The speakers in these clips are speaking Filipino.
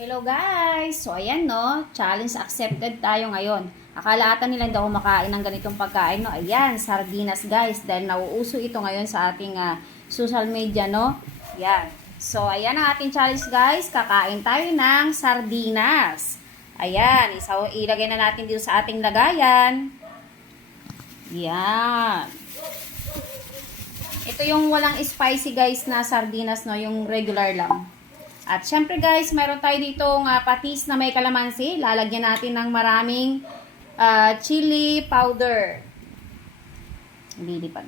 Hello guys! So ayan no, challenge accepted tayo ngayon. Akala ata nila hindi ako makain ng ganitong pagkain no. Ayan, sardinas guys. Dahil nauuso ito ngayon sa ating social media no. Ayan. So ayan ang ating challenge guys. Kakain tayo ng sardinas. Ayan, ilagay na natin dito sa ating lagayan. Ayan. Ito yung walang spicy guys na sardinas no, yung regular lang. At syempre guys, mayroon tayo ditong patis na may kalamansi. Lalagyan natin ng maraming chili powder. Lilipad.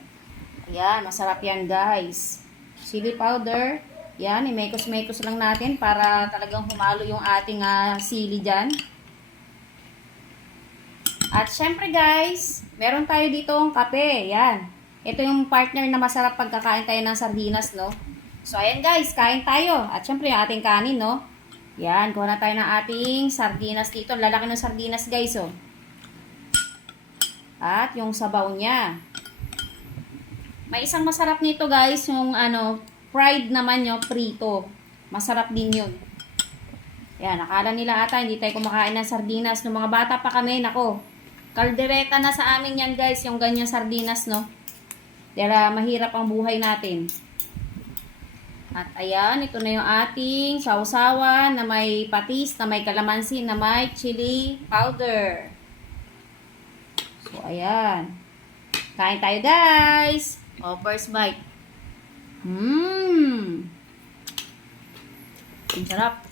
Ayan, masarap yan guys. Chili powder. Yan, imekos-mekos lang natin para talagang humalo yung ating sili dyan. At syempre guys, meron tayo ditong kape. Yan. Ito yung partner na masarap pagkakain tayo ng sardinas, no? So, ayan guys, kain tayo. At syempre, yung ating kanin, no? Yan, kuha na tayo ng ating sardinas dito. Lalaki ng sardinas, guys, oh. At yung sabaw niya. May isang masarap nito, guys, yung fried naman yung prito. Masarap din yun. Yan, akala nila ata, hindi tayo kumakain ng sardinas. Nung mga bata pa kami, nako, kaldereta na sa amin yan, guys, yung ganyan sardinas, no? Dahil mahirap ang buhay natin. At ayan, ito na yung ating sausawan na may patis, na may kalamansi, na may chili powder. So, ayan. Kain tayo, guys. O, first bite. Ang sarap.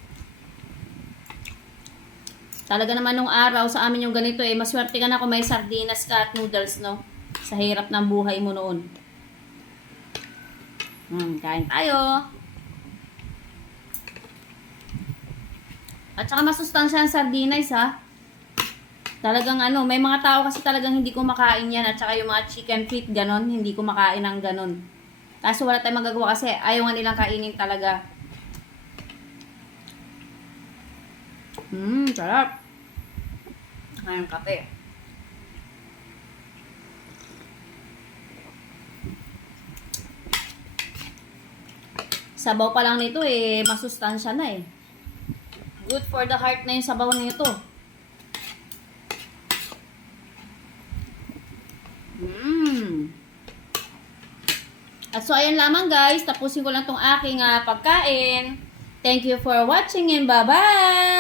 Talaga naman nung araw sa amin yung ganito eh. Maswerte ka na kung may sardinas ka at noodles, no? Sa hirap ng buhay mo noon. Kain tayo. At saka masustansya ang sardinas ha. Talagang may mga tao kasi talagang hindi kumakain yan. At saka yung mga chicken feet, ganon, hindi kumakain ng ganon. Kaso wala tayong magagawa kasi ayaw nga nilang kainin talaga. Sarap. Ngayon kape. Sabaw pa lang nito eh, masustansya na eh. Good for the heart na yung sabaw nito. At so ayan lamang guys, tapusin ko lang tong aking pagkain. Thank you for watching and bye-bye!